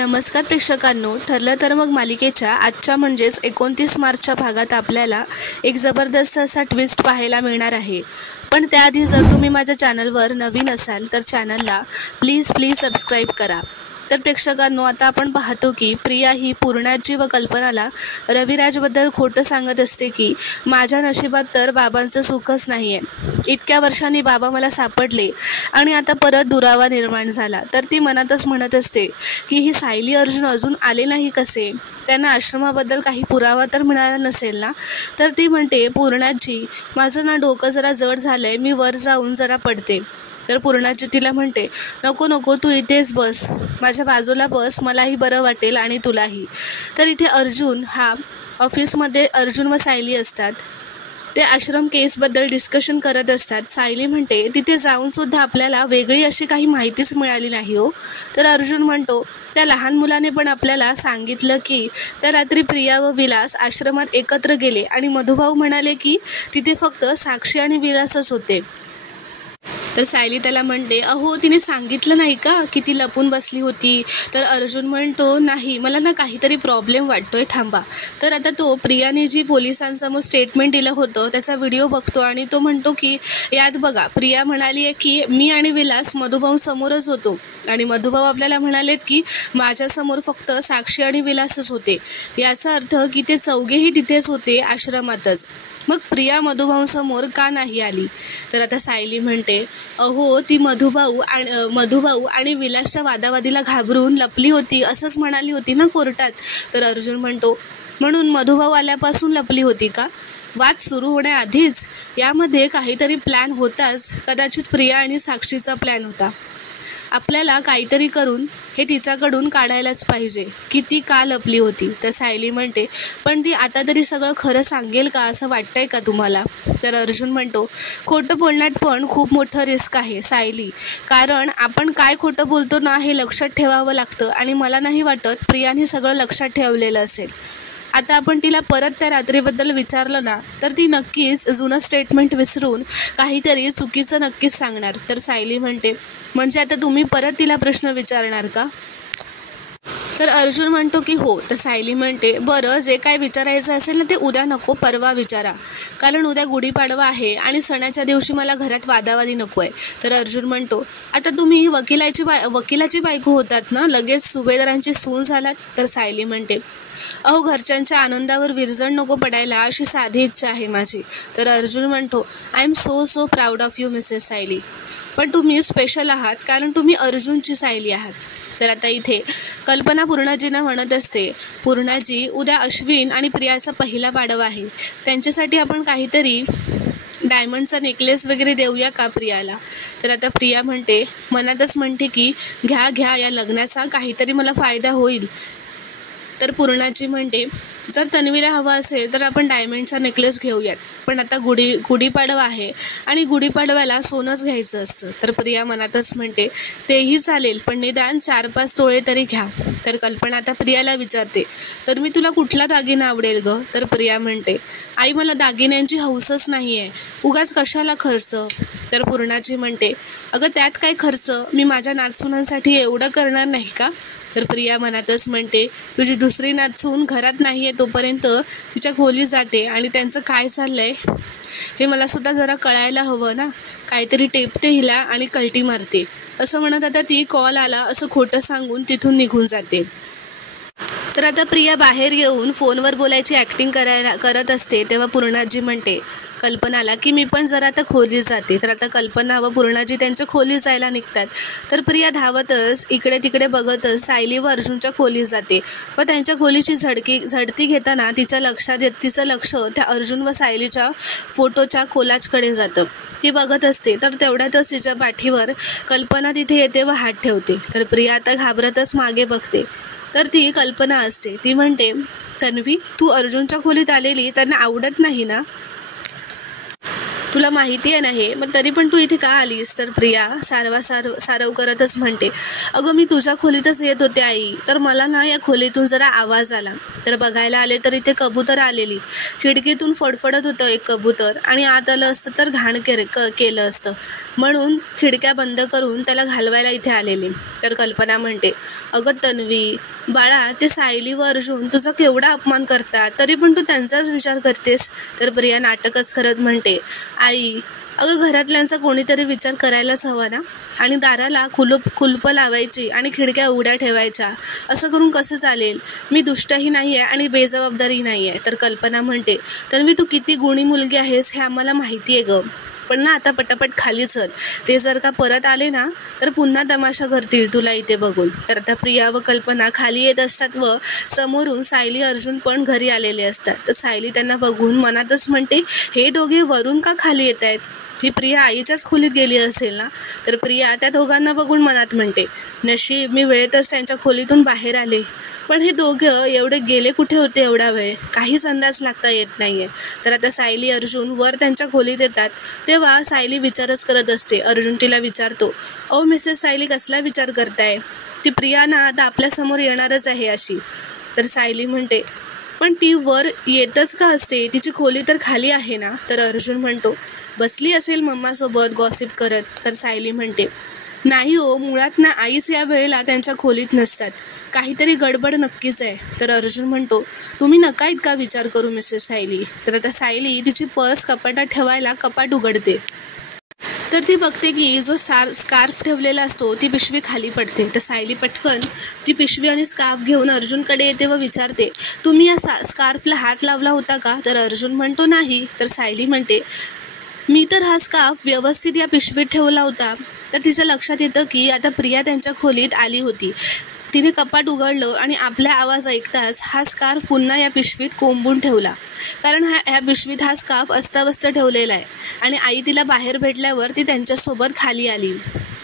नमस्कार प्रेक्षकांनो, ठरलं तर मग मालिकेच्या आजच्या म्हणजेच 29 मार्चच्या भागात आपल्याला एक जबरदस्त असा ट्विस्ट पाहायला मिळणार आहे। पण त्याआधी जर तुम्ही माझ्या चॅनलवर नवीन असाल तर चॅनलला प्लीज सबस्क्राईब करा। तर प्रेक्षकांनो, आता आपण पाहतो की प्रिया ही पूर्णाजी व कल्पनाला रविराजबद्दल खोटं सांगत असते की माझ्या नशिबात तर बाबांचं सुखच नाही आहे, इतक्या वर्षांनी बाबा मला सापडले आणि आता परत दुरावा निर्माण झाला। तर ती मनातच म्हणत असते की ही सायली अर्जुन अजून आले नाही कसे, त्यांना आश्रमाबद्दल काही पुरावा तर मिळाला नसेल ना। तर ती म्हणते, पूर्णाजी माझं ना डोकं जरा जड झालंय, मी वर जाऊन जरा पडते। तर पूर्णाजी तिला म्हणते, नको नको तू इथेच बस, माझ्या बाजूला बस, मलाही बरं वाटेल आणि तुलाही। तर इथे अर्जुन हा ऑफिसमध्ये अर्जुन व सायली असतात, ते आश्रम केसबद्दल डिस्कशन करत असतात। सायली म्हणते, तिथे जाऊनसुद्धा आपल्याला वेगळी अशी काही माहितीच मिळाली नाही हो। तर अर्जुन म्हणतो, त्या लहान मुलाने पण आपल्याला सांगितलं की त्या रात्री प्रिया व विलास आश्रमात एकत्र गेले आणि मधुभाऊ म्हणाले की तिथे फक्त साक्षी आणि विलासच होते। तर सायली त्याला म्हणते, अहो तिने सांगितलं नाही का की ती लपून बसली होती। तर अर्जुन म्हणतो, नाही, मला ना काहीतरी प्रॉब्लेम वाटतोय, थांबा। तर आता तो प्रियाने जी पोलिसांसमोर स्टेटमेंट दिलं होतं त्याचा व्हिडिओ बघतो आणि तो म्हणतो की यात बघा, प्रिया म्हणाली आहे की मी आणि विलास मधुभाऊ समोरच होतो आणि मधुभाऊ आपल्याला म्हणालेत की माझ्यासमोर फक्त साक्षी आणि विलासच होते, याचा अर्थ की ते चौघेही तिथेच होते आश्रमातच, मग प्रिया मधुभाऊंसमोर का नाही आली। तर आता सायली म्हणते, अहो ती मधुभाऊ आणि विलासच्या वादावादीला घाबरून लपली होती असंच म्हणाली होती ना कोर्टात। तर अर्जुन म्हणतो, म्हणून मधुभाऊ आल्यापासून लपली होती का? वाद सुरू होण्याआधीच यामध्ये काहीतरी प्लॅन होताच, कदाचित प्रिया आणि साक्षीचा प्लॅन होता, आपल्याला काहीतरी करून हे तिच्याकडून काढायलाच पाहिजे, किती का लपली होती। तर सायली म्हणते, पण ती आता तरी सगळं खरं सांगेल का, असं वाटतंय का तुम्हाला? तर अर्जुन म्हणतो, खोटं बोलण्यात पण खूप मोठं रिस्क आहे सायली, कारण आपण काय खोटं बोलतो ना हे लक्षात ठेवावं लागतं आणि मला नाही वाटत प्रियाने सगळं लक्षात ठेवलेलं असेल। आता आपण तिला परत त्या रात्रीबद्दल विचारलं ना तर ती नक्कीच जुनं स्टेटमेंट विसरून काहीतरी चुकीचं नक्कीच सांगणार। तर सायली म्हणते, म्हणजे आता तुम्ही परत तिला प्रश्न विचारणार का? तर अर्जुन म्हणतो की हो। तर सायली म्हणते, बरं, जे काय विचारायचं असेल ना ते उद्या नको, परवा विचारा, कारण उद्या गुढीपाडवा आहे आणि सणाच्या दिवशी मला घरात वादावादी नको आहे। तर अर्जुन म्हणतो, आता तुम्ही वकिलाची बायको होतात ना, लगेच सुभेदारांची सून झालात। तर सायली म्हणते, अहो घरच्यांच्या आनंदावर विरजण नको पडायला अशी साधी इच्छा आहे माझी। तर अर्जुन म्हणतो, I am so proud of you Mrs Sayali, पण तुम्ही स्पेशल आहात कारण तुम्ही अर्जुनची सायली आहात। तर आता इथे कल्पना पूर्णाजींना म्हणत असते, पूर्णाजी उद्या अश्विन आणि प्रियाचा पहिला पाडवा आहे, त्यांच्यासाठी आपण काहीतरी डायमंडचा नेकलेस वगैरे देऊया का प्रियाला? तर आता प्रिया म्हणते, मनातच म्हणते की घ्या या लग्नाचा काहीतरी मला फायदा होईल। तर पूर्णाजी म्हणते, जर तन्वीला हवा असेल तर आपण डायमंडचा नेकलेस घेऊयात, पण आता गुढीपाडवा आहे आणि गुढीपाडव्याला सोनंच घ्यायचं असतं। तर प्रिया मनातच म्हणते, तेही चालेल, पण निदान 4-5 तोळे तरी घ्या। तर कल्पना आता प्रियाला विचारते, तर मी तुला कुठला दागिना आवडेल ग? तर प्रिया म्हणते, आई मला दागिन्यांची हौसच नाही आहे, उगाच कशाला खर्च? तर पूर्णाजी म्हणते, अगं त्यात काय खर्च, मी माझ्या नातसूनांसाठी एवढं करणार नाही का? तर प्रिया मनातच म्हणते, तुझी दुसरी नातसून घरात नाही आहे तोपर्यंत तिच्या खोलीत जाते आणि त्यांचं काय चाललंय हे मला सुद्धा जरा कळायला हवं ना, काहीतरी टेपते हिला आणि कल्टी मारते, असं म्हणत आता ती कॉल आला असं खोटं सांगून तिथून निघून जाते। तर आता प्रिया बाहेर येऊन फोनवर बोलायची ॲक्टिंग करत असते, तेव्हा पूर्णाजी म्हणते कल्पनाला की मी पण जरा आता खोलीत जाते। तर आता कल्पना व पूर्णाजी त्यांच्या खोलीत जायला निघतात। तर प्रिया धावतच इकडे तिकडे बघतच सायली व अर्जुनच्या खोलीत जाते व त्यांच्या खोलीची झडती घेताना तिचं लक्ष त्या अर्जुन व सायलीच्या फोटोच्या कोलाजकडे जातं। ती बघत असते, तर तेवढ्यातच तिच्या पाठीवर कल्पना तिथे येते व हात ठेवते। तर प्रिया आता घाबरतच मागे बघते, तर ती कल्पना असते। ती म्हणते, तन्वी तू अर्जुनच्या खोलीत आलेली त्यांना आवडत नाही ना? तुला माहिती आहे ना हे, मग तरी पण तू इथे का आलीस? तर प्रिया सारव करतच म्हणते, अगं मी तुझ्या खोलीतच येत होते आई, तर मला ना या खोलीतून जरा आवाज आला, तर बघायला आले तर इथे कबूतर आलेली. खिडकीतून फडफडत होतं एक कबूतर आणि आत आलं असतं तर घाण केलं असतं, म्हणून खिडक्या बंद करून त्याला घालवायला इथे आलेली. तर कल्पना म्हणते, अगं तन्वी बाळा, ते सायली व अर्जुन तुझा केवढा अपमान करतात, तरी पण तू त्यांचाच विचार करतेस. तर प्रिया नाटकच करत म्हणते, आई अगं घरातल्यांचा कोणीतरी विचार करायलाच हवा ना, आणि दाराला कुलप लावायची आणि खिडक्या उघड्या ठेवायच्या, असं करून कसं चालेल? मी दुष्टही नाही आहे आणि बेजबाबदारी नाही आहे. तर कल्पना म्हणते, तर मी तू किती गुणी मुलगी आहेस हे आम्हाला माहिती आहे गं, पण ना आता पटापट खाली चल, ते जर का परत आले ना तर पुन्हा तमाशा करतील तुला इथे बघून. तर आता प्रिया व कल्पना खाली येत असतात व समोरून सायली अर्जुन पण घरी आलेले असतात. तर सायली त्यांना बघून मनातच म्हणते, हे दोघे वरून का खाली येत आहेत? ही प्रिया आईच्याच खोलीत गेली असेल ना. तर प्रिया त्या दोघांना बघून मनात म्हणते, नशीब मी वेळेतच त्यांच्या खोलीतून बाहेर आले, पण हे दोघं एवढे गेले कुठे होते एवढा वेळ, काहीच अंदाज लागता येत नाहीये. तर आता सायली अर्जुन वर त्यांच्या खोलीत येतात तेव्हा सायली विचारच करत असते. अर्जुन तिला विचारतो, ओ मिसेस सायली कसला विचार करताय? ती प्रिया ना आता आपल्यासमोर येणारच आहे अशी. तर सायली म्हणते, पण ती वर येतच का असते, तिची खोली तर खाली आहे ना. तर अर्जुन म्हणतो, बसली असेल मम्मासोबत गॉसिप करत. तर सायली म्हणते, नाही हो, मुळात ना आईच या वेळेला त्यांच्या खोलीत नसतात, काहीतरी गडबड नक्कीच आहे. तर अर्जुन म्हणतो, तुम्ही नका इतका विचार करू मिसेस सायली. तर आता सायली तिची पर्स कपाटात ठेवायला कपाट उघडते, तर ती बघते की जो स्कार्फ ठेवलेला असतो ती पिशवी खाली पडते. तर सायली पटकन ती पिशवी आणि स्कार्फ घेऊन अर्जुनकडे येते व विचारते, तुम्ही या स्कार्फला हात लावला होता का? तर अर्जुन म्हणतो, नाही. तर सायली म्हणते, मी तर हा स्कार्फ व्यवस्थित या पिशवीत ठेवला होता. तर तिच्या लक्षात येतं की आता प्रिया त्यांच्या खोलीत आली होती. तिने कपाट उघडलं आणि आपला आवाज ऐकताच हा स्कार्फ पुन्हा या पिशवीत कोंबून ठेवला, कारण ह्या पिशवीत हा स्कार्फ अस्ताव्यस्त ठेवलेला आहे आणि आई तिला बाहेर भेटल्यावर ती त्यांच्यासोबत खाली आली,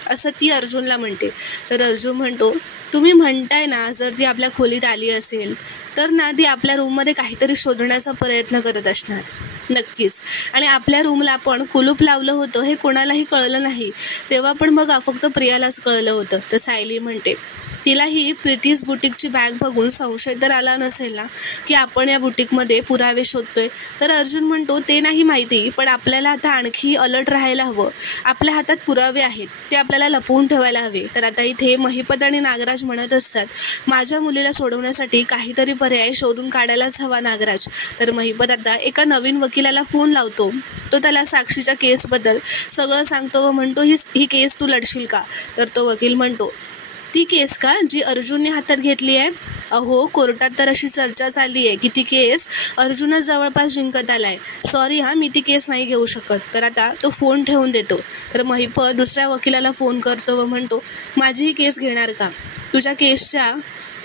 असं ती अर्जुनला म्हणते. तर अर्जुन म्हणतो, तुम्ही म्हणताय ना जर ती आपल्या खोलीत आली असेल तर ना ती आपल्या रूममध्ये काहीतरी शोधण्याचा प्रयत्न करत असणार नक्कीच, आणि आपल्या रूमला पण कुलूप लावलं होतं हे कोणालाही कळलं नाही, तेव्हा पण बघा फक्त प्रियालाच कळलं होतं. तर सायली म्हणते, तिलाही प्रिटीज बुटीकची बॅग बघून संशय तर आला नसेल ना की आपण या बुटीकमध्ये पुरावे शोधतोय. तर अर्जुन म्हणतो, ते नाही माहिती, पण आपल्याला आता आणखी अलर्ट राहायला हवं, आपल्या हातात पुरावे आहेत, ते आपल्याला लपवून ठेवायला हवे. तर आता इथे महिपत आणि नागराज म्हणत असतात, माझ्या मुलीला सोडवण्यासाठी काहीतरी पर्याय शोधून काढायलाच हवा नागराज. तर महिपत आता एका नवीन वकिलाला फोन लावतो, तो त्याला साक्षीच्या केसबद्दल सगळं सांगतो व म्हणतो, ही केस तू लढशील का? तर तो वकील म्हणतो, ती केस का जी अर्जुनने हातात घेतली आहे? अहो कोर्टात तर अशी चर्चा चालली आहे की ती केस अर्जुनच जवळपास जिंकत आलाय. सॉरी मी ती केस नाही घेऊ शकत. तर आता तो फोन ठेवून देतो. तर महिपत दुसऱ्या वकिलाला फोन करतो व म्हणतो, माझी ही केस घेणार का? तुझ्या केसच्या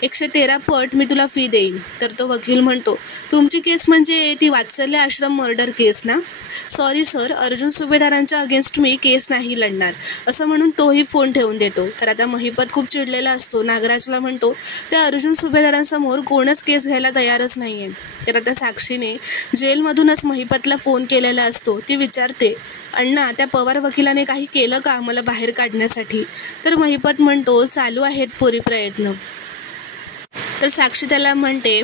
113 पट मी तुला फी देईन. तर तो वकील म्हणतो, तुमची केस म्हणजे ती वात्सल्य आश्रम मर्डर केस ना? सॉरी सर, अर्जुन सुभेदारांच्या अगेन्स्ट मी केस नाही लढणार, असं म्हणून तोही फोन ठेवून देतो. तर आता महिपत खूप चिडलेला असतो. नागराजला म्हणतो, त्या अर्जुन सुभेदारांसमोर कोणच केस घ्यायला तयारच नाहीये. तर आता साक्षीने जेलमधूनच महिपतला फोन केलेला असतो. ती विचारते, अण्णा त्या पवार वकिलाने काही केलं का मला बाहेर काढण्यासाठी? तर महिपत म्हणतो, चालू आहेत पोरी प्रयत्न. तर साक्षी त्याला म्हणते,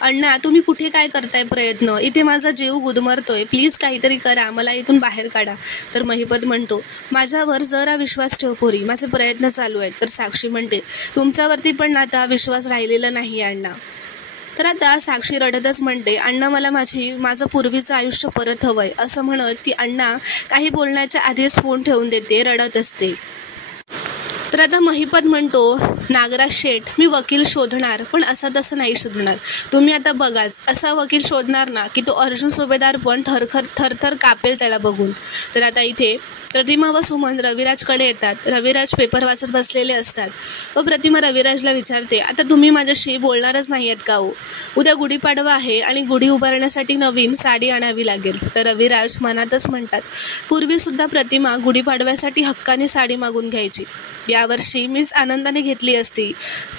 अण्णा तुम्ही कुठे काय करताय प्रयत्न? इथे माझा जीव गुदमरतोय, प्लीज काहीतरी करा, मला इथून बाहेर काढा. तर महिपत म्हणतो, माझ्यावर जरा विश्वास ठेव पोरी, माझे प्रयत्न चालू आहेत. तर साक्षी म्हणते, तुमच्यावरती पण आता विश्वास राहिलेला नाही अण्णा. तर आता साक्षी रडतच म्हणते, अण्णा मला माझं पूर्वीचं आयुष्य परत हवंय, असं म्हणत ती अण्णा काही बोलण्याच्या आधीच फोन ठेवून देते, रडत असते. तर आता महिपत म्हणतो, नागराज शेठ मी वकील शोधणार, पण असं तसं नाही शोधणार, तुम्ही आता बघाच, असा वकील शोधणार ना की तो अर्जुन सुभेदार पण थरथर कापेल त्याला बघून. तर आता इथे प्रतिमा व सुमन रविराजकडे येतात. रविराज पेपर वाचत बसलेले असतात व प्रतिमा रविराजला विचारते, आता तुम्ही माझ्याशी बोलणारच नाही आहेत का हो? उद्या गुढीपाडवा आहे आणि गुढी उभारण्यासाठी नवीन साडी आणावी लागेल. तर रविराज मनातच म्हणतात, पूर्वीसुद्धा प्रतिमा गुढीपाडव्यासाठी हक्काने साडी मागून घ्यायची, यावर्षी मीच आनंदाने घेतली असती,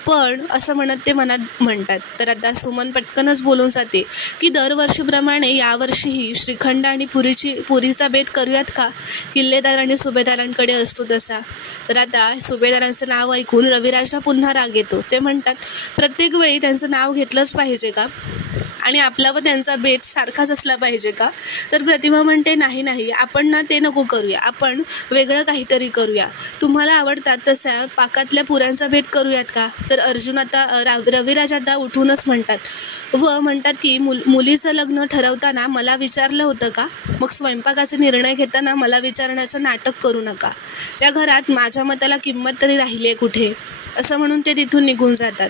पण असं म्हणत ते मनात म्हणतात. तर आता सुमन पटकनच बोलून जाते की दरवर्षीप्रमाणे यावर्षीही श्रीखंड आणि पुरीचा बेत करूयात का? किल्लेदार आणि सुभेदारांकडे असतो तसा. तर आता सुभेदारांचं नाव ऐकून रविराजला पुन्हा राग येतो. ते म्हणतात, प्रत्येक वेळी त्यांचं नाव घेतलंच पाहिजे का? आणि आपला व त्यांचा बेत सारखाच असला पाहिजे का? तर प्रतिमा म्हणते, नाही, आपण ना ते नको करूया, आपण वेगळं काहीतरी करूया. तुम्हाला आवडतात तशा पाकातल्या पुऱ्यांचा बेत करूयात का? तर अर्जुन आता रविराज आता उठूनच म्हणतात की मुलीचं लग्न ठरवताना मला विचारलं होतं का? मग स्वयंपाकाचे निर्णय घेताना मला विचारण्याचं नाटक करू नका. त्या घरात माझ्या मताला किंमत तरी राहिली आहे कुठे? असं म्हणून ते तिथून निघून जातात.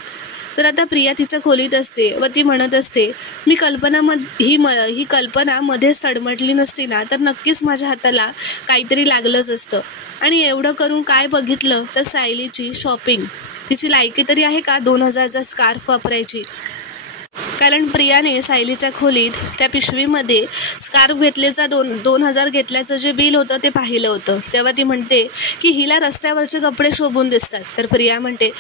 तर आता प्रिया तिच्या खोलीत असते व ती म्हणत असते, ही कल्पना मध्ये सडमटली नसती ना तर नक्कीच माझ्या हाताला काहीतरी लागलंच असतं. आणि एवढं करून काय बघितलं तर सायलीची शॉपिंग. तिची लायकी तरी आहे का 2000चा स्कार्फ वापरायची? कारण प्रियाने सायलीच्या खोलीत त्या पिशवीमध्ये स्कार्फ घेतल्याचा 2000 घेतल्याचं जे बिल होतं ते पाहिलं होतं. तेव्हा ती म्हणते की हिला रस्त्यावरचे कपडे शोभून दिसतात. तर प्रिया म्हणते,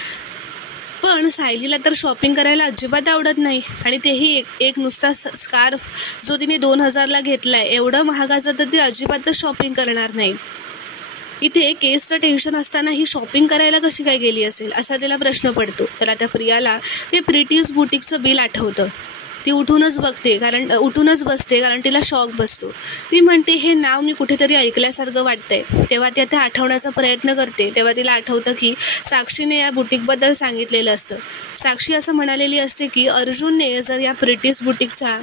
पण सायलीला तर शॉपिंग करायला अजिबात आवडत नाही, आणि तेही एक नुसता स्कार्फ जो तिने 2000ला घेतलाय, एवढं महागाचं तर ती अजिबातच शॉपिंग करणार नाही. इथे केसचं टेन्शन असताना ही शॉपिंग करायला कशी काय गेली असेल असा तिला प्रश्न पडतो. तर आता प्रियाला ते प्रिटीज बुटीकचं बिल आठवतं. ती उठूनच बसते कारण तिला शॉक बसतो. ती म्हणते, हे नाव मी कुठेतरी ऐकल्यासारखं वाटतंय. तेव्हा ती आता आठवण्याचा प्रयत्न करते. तेव्हा तिला आठवतं की साक्षीने या बुटीकबद्दल सांगितलेलं असतं. साक्षी असं म्हणालेली असते की अर्जुनने जर या प्रिटीज बुटीकच्या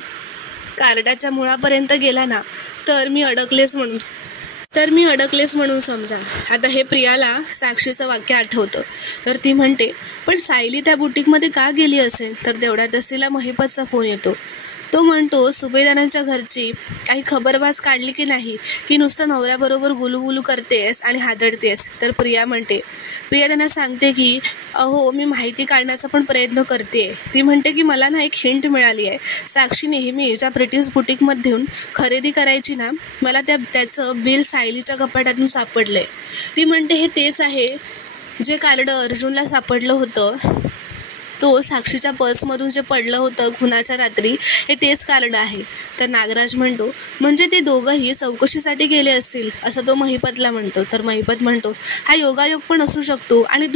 कार्डाच्या मुळापर्यंत गेला ना तर मी अडकलेच म्हणून समजा. आता हे प्रियाला साक्षीचं वाक्य आठवतं. तर ती म्हणते, पण सायली त्या बुटीकमध्ये का गेली असेल? तर तेवढ्यातच तिला महिपतचा फोन येतो. तो म्हणतो, सुभेदारांच्या घरची काही खबरबाज काढली की नाही, की नुसतं नवऱ्याबरोबर गुलूगुलू करतेस आणि हादरतेस? तर प्रिया त्यांना सांगते की अहो, मी माहिती काढण्याचा पण प्रयत्न करते. ती म्हणते की मला ना एक हिंट मिळाली आहे. साक्षी नेहमी ज्या प्रिटीज बुटीकमधून खरेदी करायची ना, मला त्याचं बिल सायलीच्या कपाटातून सापडलंय. ती म्हणते, हे तेच आहे जे कार्ड अर्जुनला सापडलं होतं. तो साक्षीच्या पर्समधून जे पडलं होतं खुनाच्या रात्री, हे तेच कार्ड आहे. तर नागराज म्हणतो, म्हणजे ते दोघंही चौकशीसाठी गेले असतील असं तो महिपतला म्हणतो. तर महिपत म्हणतो, हा योगायोग पण असू शकतो. आणि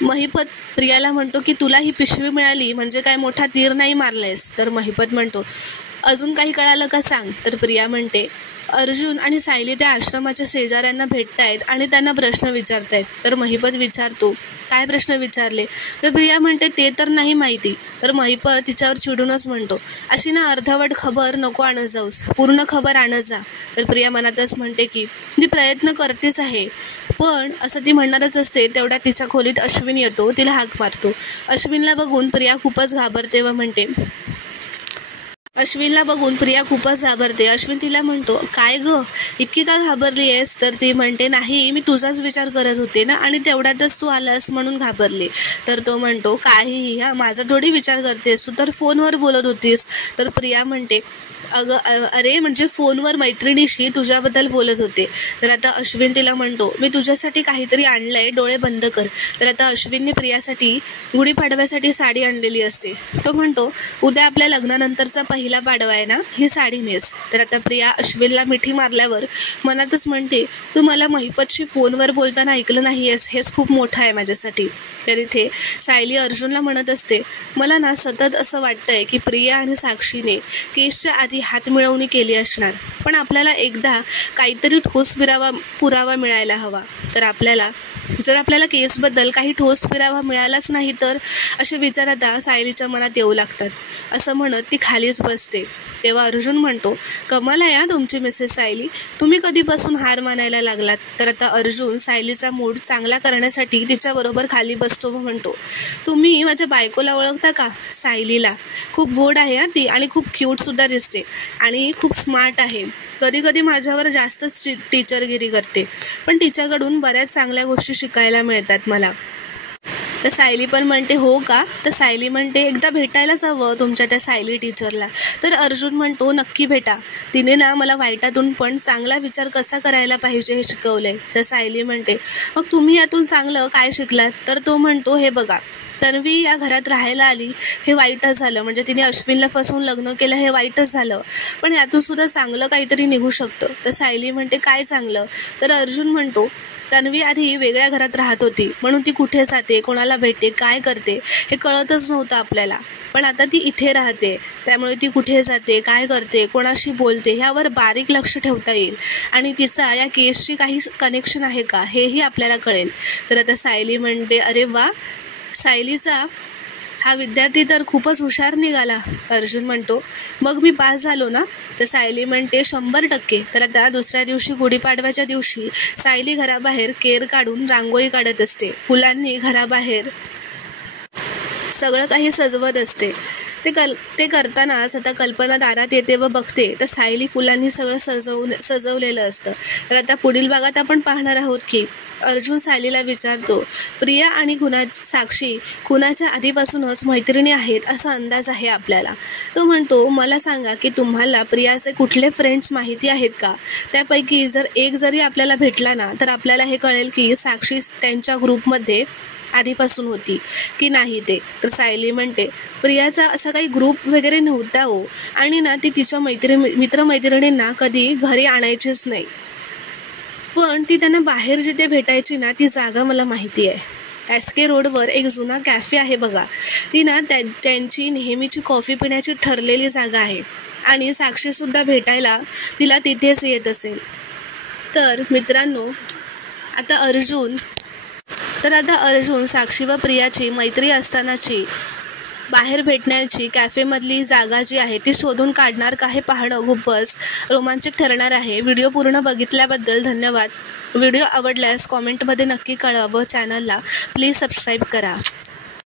महिपत प्रियाला म्हणतो की तुला ही पिशवी मिळाली म्हणजे काय मोठा तीर नाही मारलायस? तर महिपत म्हणतो, अजून काही कळालं का सांग? तर प्रिया म्हणते, अर्जुन आणि सायली त्या आश्रमाच्या शेजाऱ्यांना भेटतायत आणि त्यांना प्रश्न विचारतायत. तर महिपत विचारतो, काय प्रश्न विचारले? तर प्रिया म्हणते, ते तर नाही माहिती. तर महिपत तिच्यावर चिडूनच म्हणतो, अशी ना अर्धवट खबर नको आणत जाऊस, पूर्ण खबर आणत जा. तर प्रिया मनातच म्हणते की मी प्रयत्न करतेच आहे. पण असं ती म्हणणारच असते तेवढ्यात तिच्या खोलीत अश्विन येतो. तिला हाक मारतो. अश्विनला बघून प्रिया खूपच घाबरते व म्हणते, अश्विन तिला म्हणतो, काय ग, इतकी का घाबरली आहेस? तर ती म्हणते, नाही, मी तुझाच विचार करत होते ना आणि तेवढ्यातच तू आलास म्हणून घाबरले. तर तो म्हणतो, काहीही, माझा थोडी विचार करतेस, तू तर फोनवर बोलत होतीस. तर प्रिया म्हणते, अरे म्हणजे फोनवर मैत्रिणीशी तुझ्याबद्दल बोलत होते. तर आता अश्विन तिला म्हणतो, मी तुझ्यासाठी काहीतरी आणलंय, डोळे बंद कर. तर आता अश्विनने प्रियासाठी गुढीपाडव्यासाठी साडी आणलेली असते. तो म्हणतो, उद्या आपल्या लग्नानंतरचा पहिला पाडवा आहे ना, ही साडी नेस. तर आता प्रिया अश्विनला मिठी मारल्यावर मनातच म्हणते, तू मला महिपतशी फोनवर बोलताना ऐकलं नाहीयेस, हेच खूप मोठं आहे माझ्यासाठी. तर इथे सायली अर्जुनला म्हणत असते, मला ना सतत असं वाटतंय की प्रिया आणि साक्षीने केसच्या आधी हात मिळवणी केली असणार, पण आपल्याला एकदा काहीतरी ठोस पुरावा मिळायला हवा. तर जर आपल्याला केसबद्दल काही ठोस पुरावा मिळालाच नाही तर असे विचार आता सायलीच्या मनात येऊ लागतात. असं म्हणत ती खालीच बसते. तेव्हा अर्जुन म्हणतो, कमाल आहे तुमची मिसेस सायली, तुम्ही कधीपासून हार मानायला लागलात? तर आता अर्जुन सायलीचा मूड चांगला करण्यासाठी तिच्याबरोबर खाली बसतो व म्हणतो, तुम्ही माझ्या बायकोला ओळखता का? सायलीला. खूप गोड आहे ती आणि खूप क्यूटसुद्धा दिसते आणि खूप स्मार्ट आहे. कधी कधी माझ्यावर जास्तच टीचरगिरी करते, पण तिच्याकडून बऱ्याच चांगल्या गोष्टी शिकायला मिळतात मला. तर सायली पण म्हणते हो का. तर सायली म्हणते एकदा भेटायलाच हवं तुमच्या त्या सायली टीचरला. तर अर्जुन म्हणतो नक्की भेटा, तिने ना मला वाईटातून पण चांगला विचार कसा करायला पाहिजे हे शिकवलंय. तर सायली म्हणते मग तुम्ही यातून चांगलं काय शिकलात. तर तो म्हणतो हे बघा, तन्वी या घरात राहायला आली हे वाईटच झालं, म्हणजे तिने अश्विनला फसवून लग्न केलं हे वाईटच झालं, पण यातून सुद्धा चांगलं काहीतरी निघू शकतं. तर सायली म्हणते काय चांगलं. तर अर्जुन म्हणतो तन्वी आधी वेगळ्या घरात राहत होती, म्हणून ती कुठे जाते, कोणाला भेटते, काय करते हे कळतच नव्हतं आपल्याला. पण आता ती इथे राहते, त्यामुळे ती कुठे जाते, काय करते, कोणाशी बोलते ह्यावर बारीक लक्ष ठेवता येईल आणि तिचा या केसशी काही कनेक्शन आहे का हेही आपल्याला कळेल. तर आता सायली म्हणते अरे वा, सायलीचा हा विद्यार्थी तर खूपच हुशार निघाला. अर्जुन म्हणतो मग मी पास झालो ना. तर सायली म्हणते 100%. तर आता दुसऱ्या दिवशी गुढीपाडव्याच्या दिवशी सायली घराबाहेर केर काढून रांगोळी काढत असते, फुलांनी घराबाहेर सगळं काही सजवत असते. ते करतानाच आता कल्पना दारात येते व बघते तर सायली फुलांनी सगळं सजवलेलं असतं. तर आता पुढील भागात आपण पाहणार आहोत की अर्जुन सायलीला विचारतो प्रिया आणि साक्षी कुणाच्या आधीपासूनच मैत्रिणी आहेत असा अंदाज आहे आपल्याला. तो म्हणतो मला सांगा की तुम्हाला प्रियाचे कुठले फ्रेंड्स माहिती आहेत का, त्यापैकी जर एक जरी आपल्याला भेटला ना तर आपल्याला हे कळेल की साक्षी त्यांच्या ग्रुपमध्ये आधीपासून होती की नाही ते. तर सायली म्हणते प्रियाचा असा काही ग्रुप वगैरे नव्हता हो, आणि ना ती तिच्या मित्रमैत्रिणींना कधी घरी आणायचीच नाही, पण ती त्यांना बाहेर जिथे भेटायची ना ती जागा मला माहिती आहे. SK रोडवर एक जुना कॅफे आहे बघा, ती ना त्यांची नेहमीची कॉफी पिण्याची ठरलेली जागा आहे आणि साक्षीसुद्धा भेटायला तिला तिथेच येत असेल. तर मित्रांनो आता अर्जुन साक्षी व प्रियाची मैत्री असतानाची बाहेर भेटण्याची कॅफेमधली जागा जी आहे ती शोधून काढणार का हे पाहणं खूपच रोमांचक ठरणार आहे. व्हिडिओ पूर्ण बघितल्याबद्दल धन्यवाद. व्हिडिओ आवडल्यास कॉमेंटमध्ये नक्की कळवा व चॅनलला प्लीज सबस्क्राईब करा.